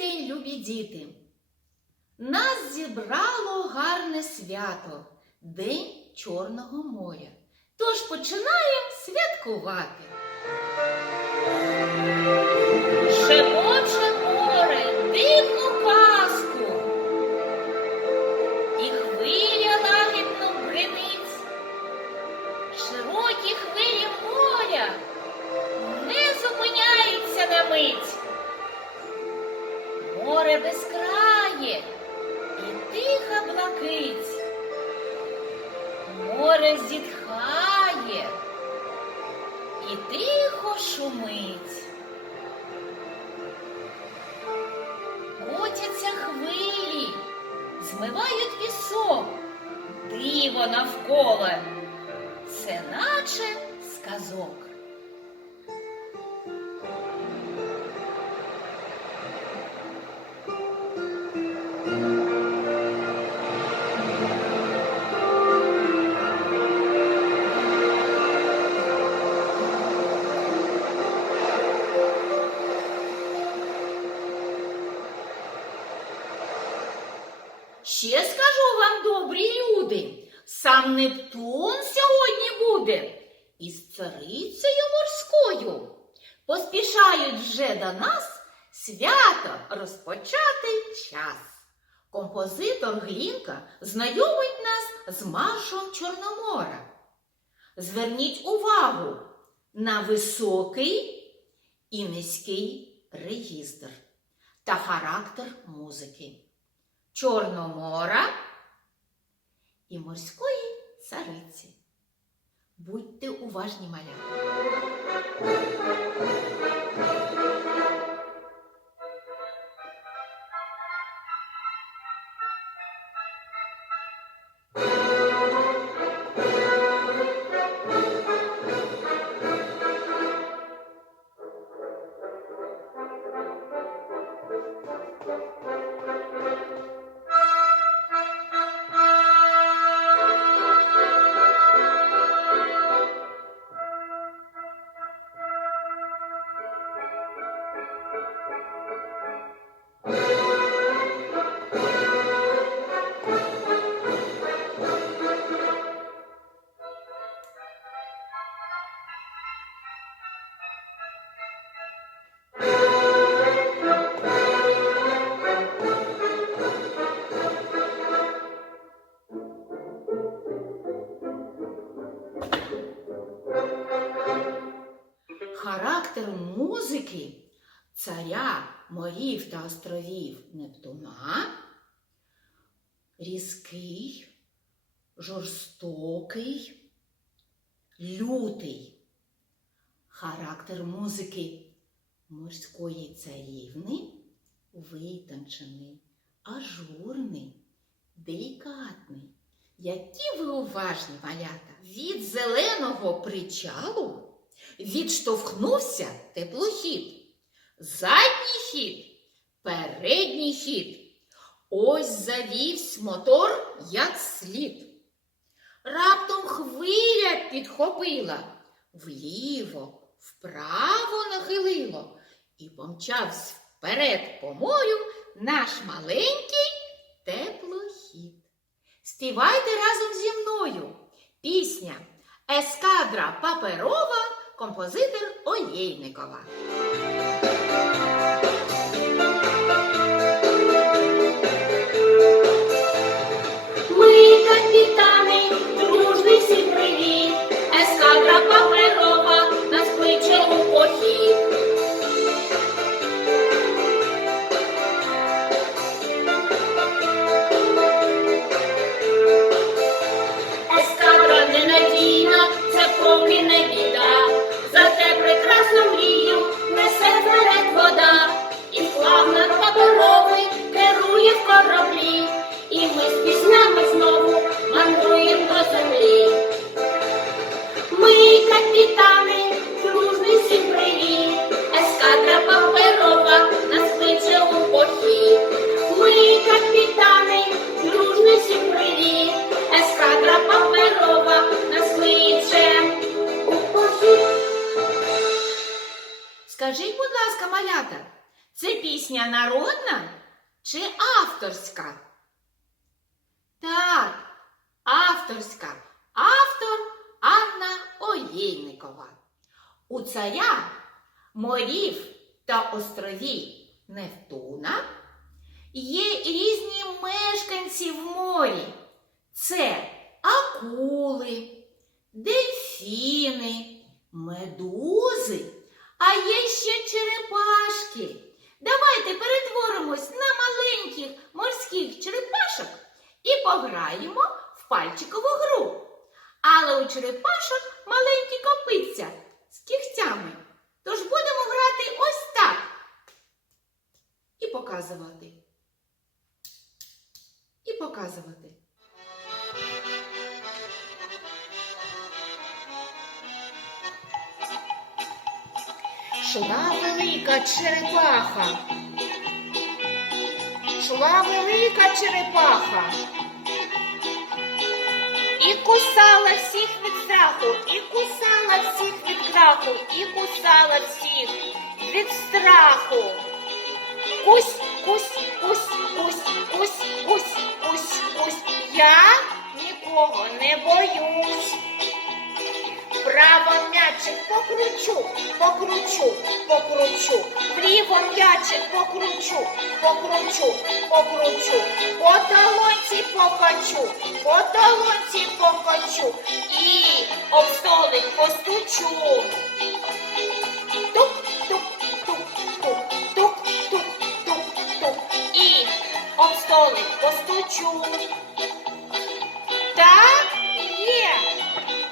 день, любі діти! Нас зібрало гарне свято – День Чорного моря. Тож починаємо святкувати. Шепоче море дивну казку, і хвиля лагідно бринить. Широкі хвилі моря не зупиняються на мить. Море безкрає і тиха блакить. Море зітхає і тихо шумить. Котяться хвилі, змивають пісок, диво навколо. Це наче сказок. Ще скажу вам, добрі люди, сам Нептун сьогодні буде із царицею морською. Поспішають вже до нас свято розпочати час. Композитор Глінка знайомить нас з маршем Чорномора. Зверніть увагу на високий і низький регістр та характер музики Чорномора і морської цариці. Будьте уважні, малята. Характер музики царя морів та островів Нептуна різкий, жорстокий, лютий. Характер музики морської царівни витончений, ажурний, делікатний. Які ви уважні, малята! Від зеленого причалу відштовхнувся теплохід. Задній хід, передній хід. Ось завівсь мотор як слід. Раптом хвиля підхопила, вліво, вправо нахилило і помчався вперед по морю наш маленький теплохід. Співайте разом зі мною. Пісня «Ескадра паперова», композитор Олєйникова. Ми капітани, дружний всім привіт, ескадра паперова нас кличе у похід. Ескадра ненадійна, це поки не біда, зате прекрасну мрію несе вперед вода. пісня народна чи авторська? Так, авторська. Автор Анна Оєйникова. У царя морів та островів Нептуна є різні мешканці в морі. Це акули, дельфіни, медузи, а є ще черепашки. Давайте перетворимось на маленьких морських черепашок і пограємо в пальчикову гру. Але у черепашок маленькі копитця з кігтями. Тож будемо грати ось так. І показувати. І показувати. Шла велика черепаха. Шла велика черепаха. І кусала всіх від страху, і кусала всіх від краху, і кусала всіх від страху. Кусь, кусь, кусь, кусь, кусь, кусь, кусь, кусь. Я нікого не боюсь. Вправо м'ячик покручу, покручу, покручу. Вліво м'ячик покручу, покручу, покручу. По долонці покачу, по долонці покачу. І об столик постучу. Тук, тук, тук, тук, тук, тук, тук, тук. І об столик постучу. Так, є.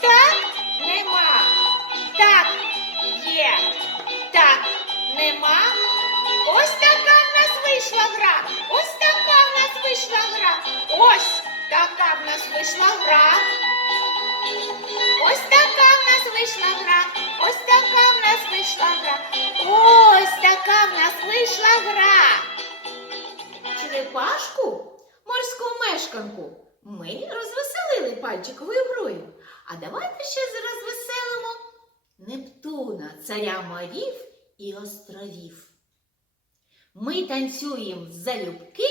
Так, нема. Так, є. Так, нема. Ось така в нас вийшла гра. Ось така в нас вийшла гра. Ось така в нас вийшла гра. Ось така в нас вийшла гра. Ось така в нас вийшла гра. Ось така в нас вийшла гра. Черепашку, морську мешканку, ми розвеселили пальчиковою грою. А давайте ще розвеселимо Нептуна, царя морів і островів. Ми танцюємо залюбки,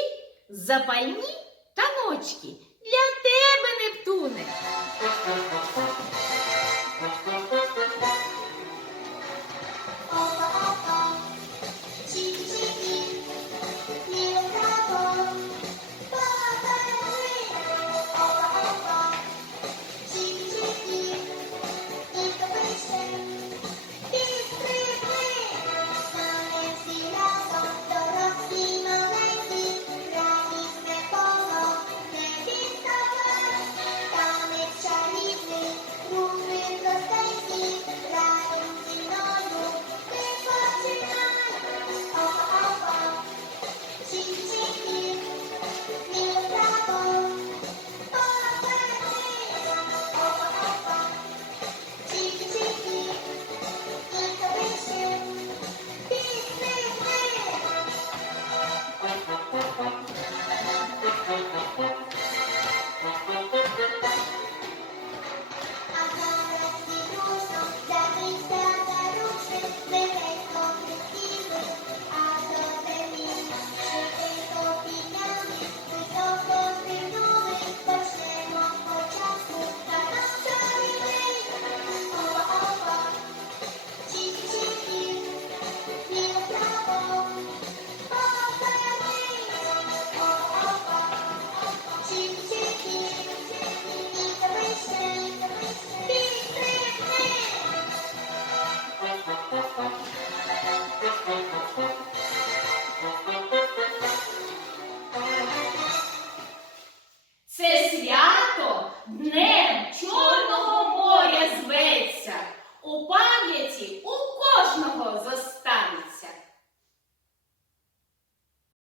запальні таночки. Для тебе, Нептуне!